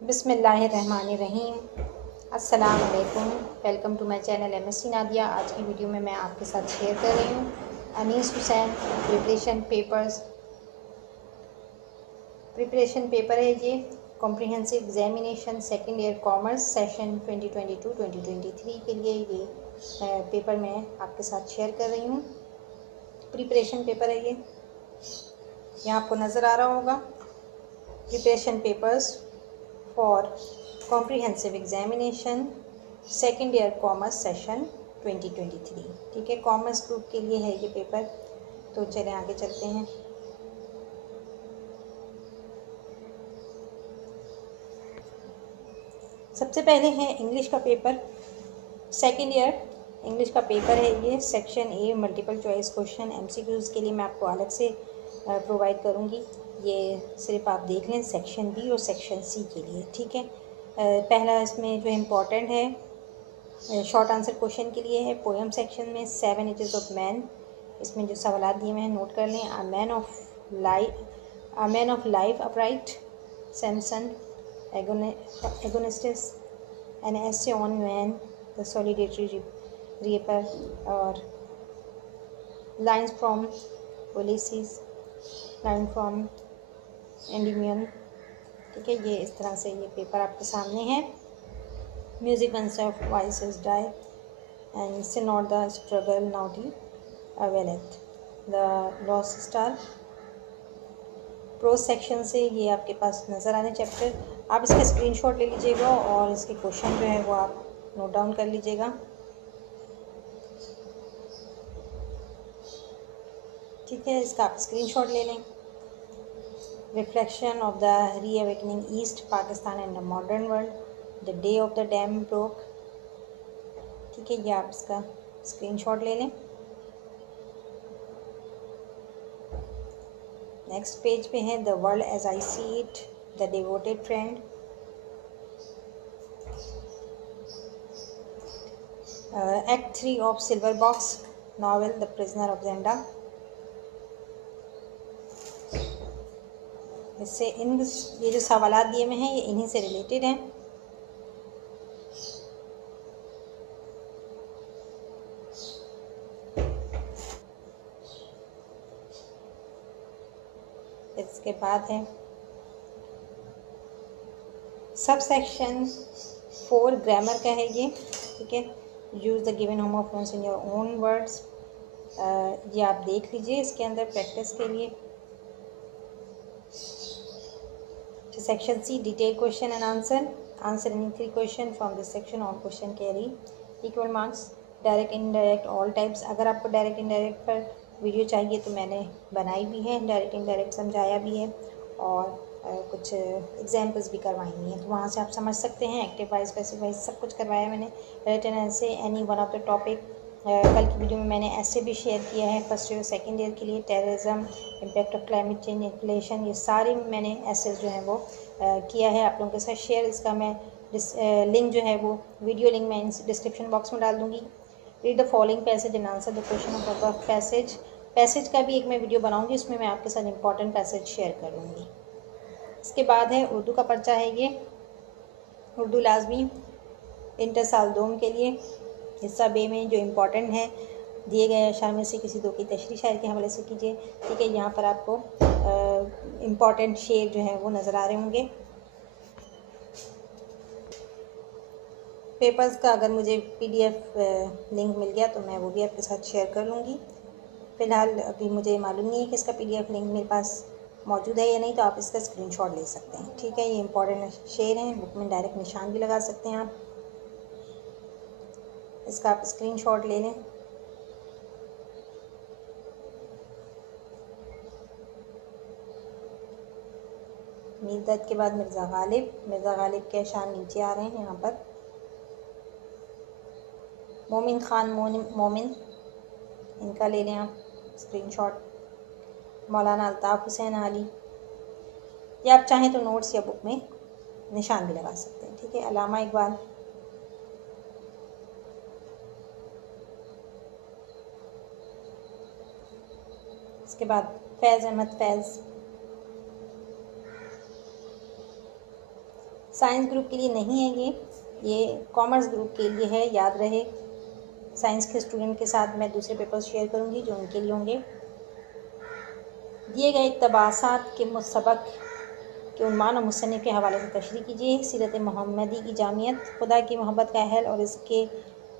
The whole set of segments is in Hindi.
बिस्मिल्लाहिर्रहमानिर्रहीम। अस्सलाम वालेकुम। Welcome to my channel MSc Nadia. आज की वीडियो में मैं आपके साथ शेयर कर रही हूँ अनीस हुसैन प्रिपरेशन पेपर है ये comprehensive examination second year commerce session 2022-2023 के लिए ये पेपर मैं आपके साथ शेयर कर रही हूँ। प्रिपरेशन पेपर है ये, यहाँ आपको नज़र आ रहा होगा। Preparation papers for comprehensive examination second year commerce session 2023। ठीक है, कॉमर्स ग्रुप के लिए है ये पेपर। तो चलें आगे चलते हैं। सबसे पहले है इंग्लिश का पेपर, सेकेंड ईयर इंग्लिश का पेपर है ये। Section A multiple choice question MCQs के लिए मैं आपको अलग से प्रोवाइड करूँगी। ये सिर्फ आप देख लें सेक्शन बी और सेक्शन सी के लिए। ठीक है, पहला इसमें जो इम्पोर्टेंट है शॉर्ट आंसर क्वेश्चन के लिए है। पोएम सेक्शन में 7 एजेस ऑफ मैन, इसमें जो सवाल दिए हुए हैं नोट कर लें। A man of life upright, Samson, Agonistes, an essay on man, the solitary reaper, और lines from Ulysses, line from Endymion. ठीक है, ये इस तरह से ये पेपर आपके सामने है। म्यूजिक वंस ऑफ voices die and say not the struggle nought ही अवेलेथ the lost star. Prose section से ये आपके पास नज़र आने चैप्टर, आप इसका स्क्रीनशॉट ले लीजिएगा और इसके क्वेश्चन जो है वो आप नोट डाउन कर लीजिएगा। ठीक है, इसका आप स्क्रीनशॉट ले लें। Reflection of the reawakening east Pakistan and the modern world, the day of the dam broke. ठीक है, ये आप इसका स्क्रीनशॉट ले लें। नेक्स्ट पेज पे है the world as I see it, the devoted friend. Act 3 of silver box novel the prisoner of Zenda. इससे ये जो सवाल दिए हुए हैं ये इन्हीं से रिलेटेड हैं। इसके बाद है सब सेक्शन 4 ग्रामर का है ये। ठीक है, use the given homophones in your own words. ये आप देख लीजिए इसके अंदर प्रैक्टिस के लिए। Section C detail question and answer any 3 question from this section on question carry equal marks. Direct indirect all types, अगर आपको डायरेक्ट इनडायरेक्ट पर वीडियो चाहिए तो मैंने बनाई भी है, डायरेक्ट इनडायरेक्ट समझाया भी है और कुछ एग्जाम्पल्स भी करवाई हैं, तो वहाँ से आप समझ सकते हैं। एक्टिव वाइज पैसिव वाइज सब कुछ करवाया मैंने। रिटन ऐसे any one of the topic. कल की वीडियो में मैंने ऐसे भी शेयर किया है फर्स्ट ईयर सेकेंड ईयर के लिए। Terrorism, impact of climate change, inflation, ये सारे मैंने ऐसे जो है वो किया है आप लोगों के साथ शेयर। इसका मैं लिंक जो है वो वीडियो लिंक मैं डिस्क्रिप्शन बॉक्स में डाल दूँगी। Read the following passage and answer the question of above passage. Passage का भी एक मैं वीडियो बनाऊँगी, उसमें मैं आपके साथ इंपॉर्टेंट पैसेज शेयर करूँगी। इसके बाद है उर्दू का पर्चा है ये। उर्दू लाजमी इंटर साल दोम के लिए हिस्सा बे में जो इम्पोर्टेंट है दिए गए अशार में से किसी दो की तशरीह शायर के हवाले से कीजिए। ठीक है, यहाँ पर आपको इम्पॉर्टेंट शेर जो है वो नज़र आ रहे होंगे। पेपर्स का अगर मुझे PDF लिंक मिल गया तो मैं वो भी आपके साथ शेयर कर लूँगी। फ़िलहाल अभी मुझे मालूम नहीं है कि इसका PDF लिंक मेरे पास मौजूद है या नहीं, तो आप इसका स्क्रीनशॉट ले सकते हैं। ठीक है, ये इंपॉर्टेंट शेर हैं, बुक में डायरेक्ट निशान भी लगा सकते हैं आप। इसका आप स्क्रीनशॉट ले लें। मीरदत के बाद मिर्ज़ा गालिब के अशार नीचे आ रहे हैं यहाँ पर। मोमिन ख़ान मोमिन, इनका ले लें आप स्क्रीनशॉट। मौलाना अल्ताफ़ हुसैन आली, या आप चाहें तो नोट्स या बुक में निशान भी लगा सकते हैं। ठीक है, अल्लामा इकबाल, इसके बाद फैज़ अहमद फैज़, साइंस ग्रुप के लिए नहीं है ये कॉमर्स ग्रुप के लिए है, याद रहे। साइंस के स्टूडेंट के साथ मैं दूसरे पेपर्स शेयर करूँगी जो उनके लिए होंगे। दिए गए इक़्तिबासात के सबक के उन्वान और मुसन्निफ़ के हवाले से तशरीह कीजिए। सीरत मोहम्मदी की जामियत, खुदा की मोहब्बत का अहल और इसके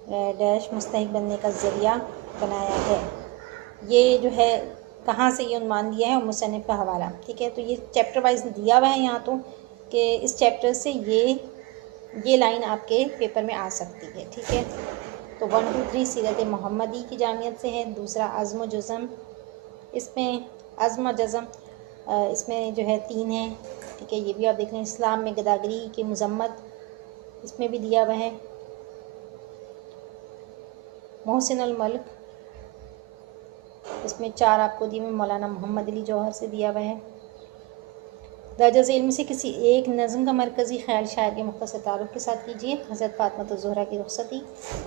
डैश मुस्तहिक बनने का ज़रिया बनाया है। ये जो है कहाँ से ये उन्वान दिया है और मुसन्निफ़ का हवाला, ठीक है। तो ये चैप्टर वाइज दिया हुआ है यहाँ तो कि इस चैप्टर से ये लाइन आपके पेपर में आ सकती है, ठीक है। तो 1 2 3 सीरत मोहम्मदी की जामियत से है। दूसरा अज़्म जज़म, इसमें अज़्म जज़म इसमें जो है 3 है, ठीक है। ये भी आप देख लें। इस्लाम में गदागरी की मज़म्मत, इसमें भी दिया हुआ है। मोहसिनुल मल्क, इसमें 4 आपको दिए हुए। मौलाना मोहम्मद अली जौहर से दिया हुआ है। दर्जा इल्म से किसी एक नज़म का मरकज़ी ख्याल शायर के मुख्तसर तारुफ के साथ कीजिए। हज़रत फ़ातिमा ज़हरा की रुख़सती,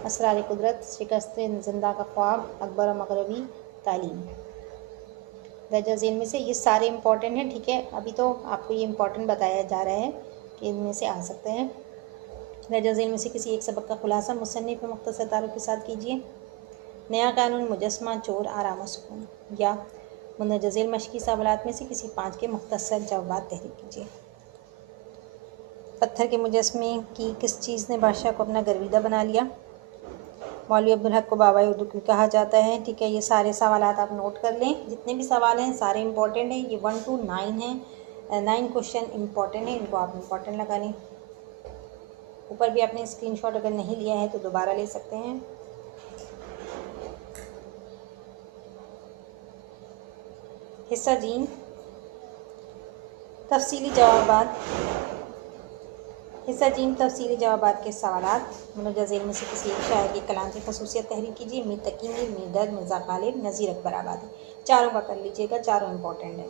असरार कुदरत, शिकस्त ज़िंदा का ख्वाब, अकबर और मग़रबी तालीम। दर्जा इल्म से ये सारे इंपॉर्टेंट हैं, ठीक है। अभी तो आपको ये इंपॉर्टेंट बताया जा रहा है कि इनमें से आ सकते हैं। दर्जा इल्म से किसी एक सबक का खुलासा मुसन्निफ़ के मुख्तसर तारुफ के साथ कीजिए। नया कानून, मुजस्मा, चोर, आराम और सुकून। या मुंदरजा झेल मशक़ी सवालात में से किसी 5 के मुख्तसर जवाब तहरीर कीजिए। पत्थर के मुजस्मे की किस चीज़ ने बादशाह को अपना गर्विदा बना लिया? मौलवी अब्दुल हक को बाबाए उर्दू क्यों कहा जाता है, ठीक है। ये सारे सवालात आप नोट कर लें। जितने भी सवाल हैं सारे इंपॉर्टेंट हैं। ये 1 to 9 हैं। 9 क्वेश्चन इंपॉर्टेंट है, इनको आप इंपॉर्टेंट लगा लें। ऊपर भी आपने स्क्रीनशॉट अगर नहीं लिया है तो दोबारा ले सकते हैं। हिस्सा जीन, तफसीली जवाबात। हिस्सा जीन तफसीली जवाबात के सवालात। मुंदरजा झेल में से किसी एक शायर के कलाम की खसूसियत तहरीर कीजिए। मीर तकी मीर, मीर दर्द, मिर्ज़ा गालिब, नज़ीर अकबर आबादी। चारों का कर लीजिएगा, चारों इंपॉर्टेंट हैं।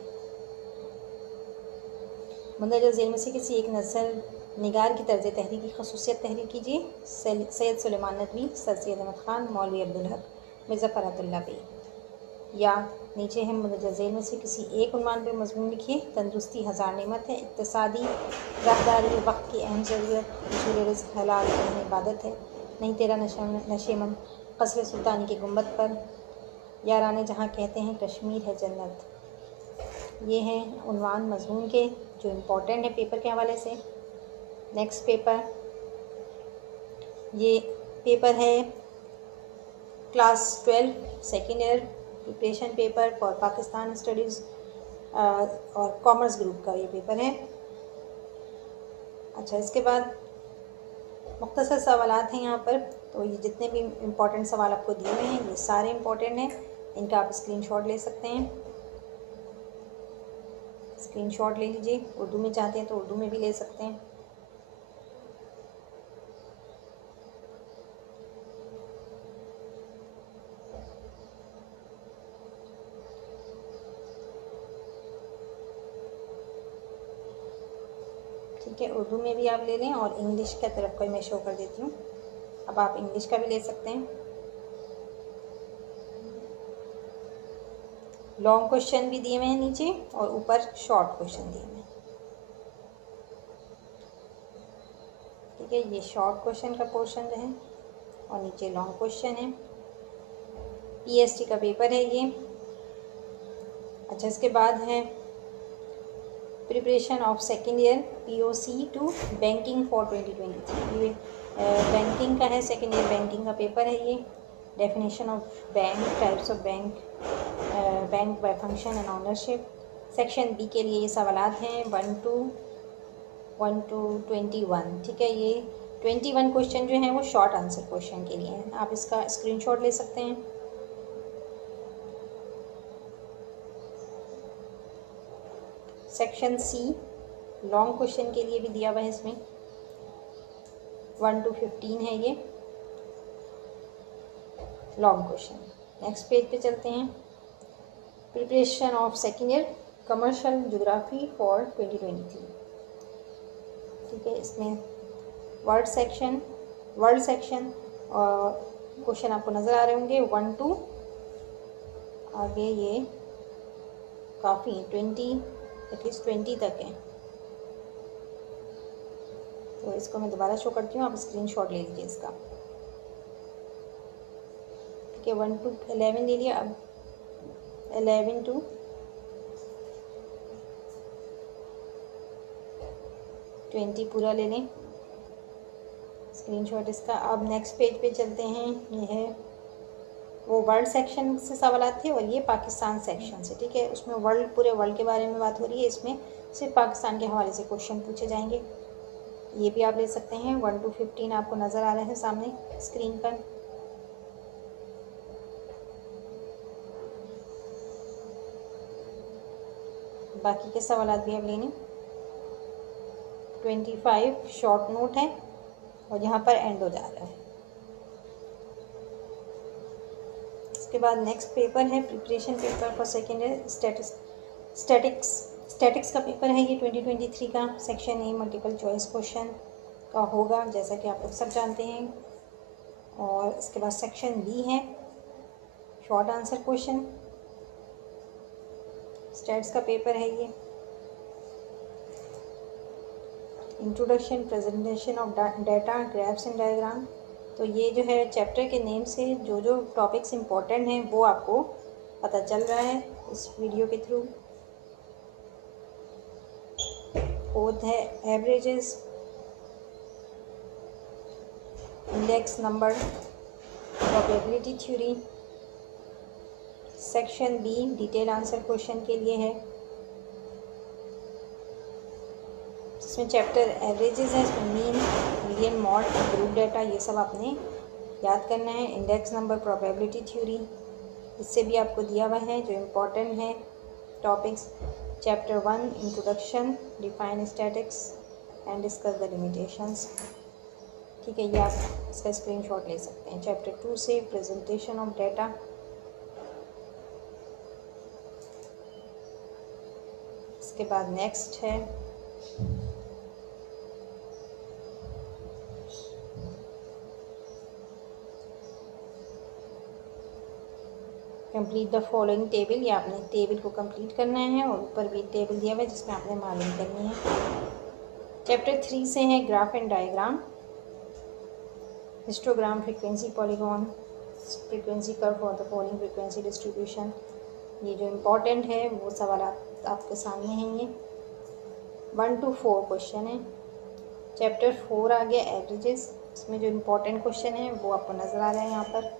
मुंदरजा झेल में से किसी एक नज़र निगार की तर्ज तहरीर की खसूसियत तहरीर कीजिए। सैयद सुलेमान नदवी, सर सैयद अहमद ख़ान, मौलवी अब्दुल हक, मिर्ज़ा फ़रहतुल्लाह बी। या नीचे है मुंदरजा झेल में से किसी एक उन्वान पर मज़मून लिखिए। तंदुरुस्ती हज़ार नेमत है, इक़्तिसादी राहदारी वक्त की अहम ज़रूरत, हुसूल रिज़्क़ हलाल इबादत है, नहीं तेरा नशेमन, क़स्र सुल्तानी के गुंबद पर, याराने जहाँ कहते हैं कश्मीर है जन्नत। ये हैं उन्वान मज़मून के जो इम्पोर्टेंट है पेपर के हवाले से। नेक्स्ट पेपर, ये पेपर है class 12 second year preparation paper for Pakistan studies और कॉमर्स ग्रुप का ये पेपर है। अच्छा, इसके बाद मुख्तसर सवालात हैं यहाँ पर। तो ये जितने भी इम्पोर्टेंट सवाल आपको दिए हुए हैं ये सारे इम्पोर्टेंट हैं, इनका आप स्क्रीनशॉट ले सकते हैं। स्क्रीनशॉट ले लीजिए। उर्दू में चाहते हैं तो उर्दू में भी ले सकते हैं। ठीक है, उर्दू में भी आप ले लें और इंग्लिश की तरफ का मैं शो कर देती हूँ। अब आप इंग्लिश का भी ले सकते हैं। लॉन्ग क्वेश्चन भी दिए हुए हैं नीचे और ऊपर शॉर्ट क्वेश्चन दिए हुए हैं, ठीक है। ये शॉर्ट क्वेश्चन का पोर्शन जो है और नीचे लॉन्ग क्वेश्चन है। पीएसटी का पेपर है ये। अच्छा, इसके बाद है preparation of second year POC to banking for 2023। ये बैंकिंग का है, सेकेंड ईयर बैंकिंग का पेपर है ये। Definition of bank, types of bank, bank by function and ownership. Section B के लिए ये सवालात हैं 1 to 21, ठीक है। ये 21 क्वेश्चन जो हैं वो शॉर्ट आंसर क्वेश्चन के लिए हैं। आप इसका स्क्रीनशॉट ले सकते हैं। सेक्शन सी लॉन्ग क्वेश्चन के लिए भी दिया हुआ है, इसमें 1 to 15 है ये लॉन्ग क्वेश्चन। नेक्स्ट पेज पे चलते हैं। Preparation of second year commercial geography for 2023, ठीक है। इसमें वर्ड सेक्शन और क्वेश्चन आपको नज़र आ रहे होंगे 1 to आगे ये काफ़ी 20 एटलीस्ट 20 तक है। तो इसको मैं दोबारा शो करती हूँ, आप स्क्रीनशॉट ले लीजिए इसका। ठीक है, 1 to 11 ले लिया। अब 11 to 20 पूरा ले लें स्क्रीनशॉट इसका। अब नेक्स्ट पेज पे चलते हैं। ये है वो वर्ल्ड सेक्शन से सवाल थे और ये पाकिस्तान सेक्शन से। ठीक है, उसमें पूरे वर्ल्ड के बारे में बात हो रही है, इसमें सिर्फ पाकिस्तान के हवाले से क्वेश्चन पूछे जाएंगे। ये भी आप ले सकते हैं। 1 to 15 आपको नज़र आ रहे हैं सामने स्क्रीन पर। बाकी के सवाल भी आप लेंगे। 25 शॉर्ट नोट है और यहाँ पर एंड हो जा रहा है। इसके बाद नेक्स्ट पेपर है preparation paper for second year statics का पेपर है ये 2023 का। Section A multiple choice question का होगा, जैसा कि आप लोग सब जानते हैं। और इसके बाद सेक्शन बी है शॉर्ट आंसर क्वेश्चन। स्टैट्स का पेपर है ये। Introduction presentation of data graphs and diagram. तो ये जो है चैप्टर के नेम से जो जो टॉपिक्स इम्पोर्टेंट हैं वो आपको पता चल रहा है इस वीडियो के थ्रू। फोर्थ है averages, index number, probability theory. Section B detail answer question के लिए है, इसमें चैप्टर एवरेजेस है, इसमें mean, median, mode, group data, ये सब आपने याद करना है। इंडेक्स नंबर, प्रोबेबिलिटी थ्योरी, इससे भी आपको दिया हुआ है जो इम्पोर्टेंट है topics. Chapter 1 introduction, define statics and discuss the limitations. ठीक है, ये आप इसका स्क्रीनशॉट ले सकते हैं। चैप्टर 2 से प्रेजेंटेशन ऑफ डाटा। इसके बाद नेक्स्ट है कंप्लीट द फॉलोइंग टेबल। ये आपने टेबल को कंप्लीट करना है और ऊपर भी टेबल दिया हुआ है जिसमें आपने मालूम करनी है। चैप्टर 3 से है graph and diagram, histogram, frequency, polygon, frequency curve for the following frequency distribution. ये जो इम्पोर्टेंट है वो सवाल आपके सामने हैं। ये 1 to 4 क्वेश्चन है। चैप्टर 4 आ गया एवरेजेस, इसमें जो इम्पोर्टेंट क्वेश्चन है वो आपको नज़र आ रहा है यहाँ पर।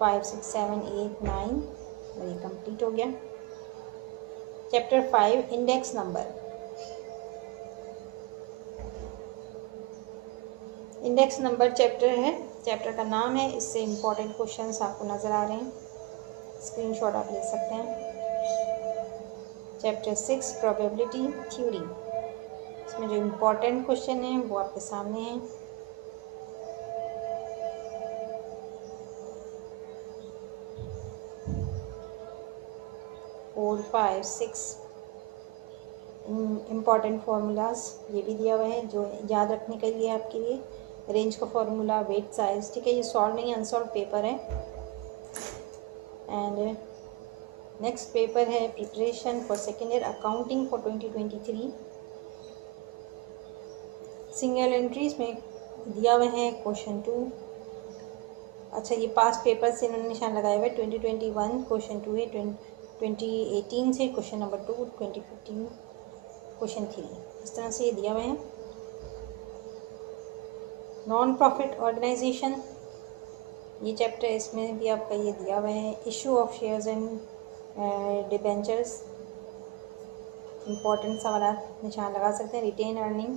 फाइव, 6, 7, 8, 9 और ये कंप्लीट हो गया। Chapter 5 index number. Index number chapter है, चैप्टर का नाम है, इससे इम्पोर्टेंट क्वेश्चंस आपको नज़र आ रहे हैं, स्क्रीनशॉट आप ले सकते हैं। चैप्टर 6 प्रोबेबिलिटी थ्योरी, इसमें जो इम्पोर्टेंट क्वेश्चन है वो आपके सामने हैं। फोर, 5, 6 इम्पॉर्टेंट फार्मूलाज ये भी दिया हुआ है जो याद रखने के लिए आपके लिए। रेंज का फार्मूला, वेट, साइज। ठीक है, ये सॉल्व नहीं अनसॉल्व पेपर है। एंड नेक्स्ट पेपर है preparation for second year accounting for 2023। Single entries में दिया हुआ है क्वेश्चन 2। अच्छा, ये पास पेपर से इन्होंने निशान लगाया हुआ है। 2021 क्वेश्चन 2 है, 2018 से क्वेश्चन नंबर 2, 2015 क्वेश्चन 3, इस तरह से ये दिया हुआ है। नॉन प्रॉफिट ऑर्गेनाइजेशन, ये चैप्टर, इसमें भी आपका ये दिया हुआ है। Issue of shares and debentures, important सवाल निशान लगा सकते हैं। Retained earning,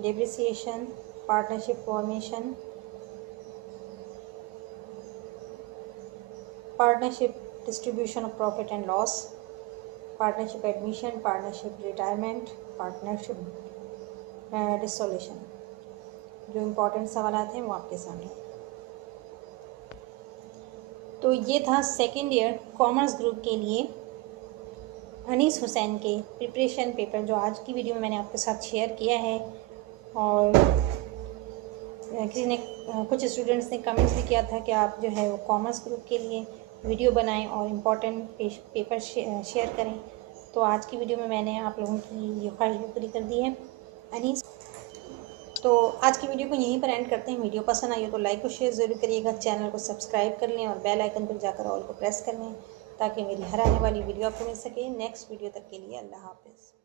depreciation, partnership formation, partnership distribution of profit and loss, partnership admission, partnership retirement, partnership dissolution. जो इम्पोर्टेंट सवाल आते हैं वो आपके सामने। तो ये था सेकेंड ईयर कॉमर्स ग्रुप के लिए अनीस हुसैन के प्रिपरेशन पेपर जो आज की वीडियो में मैंने आपके साथ शेयर किया है। और किसी ने कुछ स्टूडेंट्स ने कमेंट्स भी किया था कि आप जो है वो कॉमर्स ग्रुप के लिए वीडियो बनाएं और इम्पोर्टेंट पेपर शेयर करें। तो आज की वीडियो में मैंने आप लोगों की ये ख्वाहिश पूरी कर दी है अनीस। तो आज की वीडियो को यहीं पर एंड करते हैं। वीडियो पसंद आई हो तो लाइक और शेयर ज़रूर करिएगा, चैनल को सब्सक्राइब कर लें और बेल आइकन पर जाकर ऑल को प्रेस कर लें ताकि मेरी हर आने वाली वीडियो आपको मिल सके। नेक्स्ट वीडियो तक के लिए अल्लाह हाफिज़।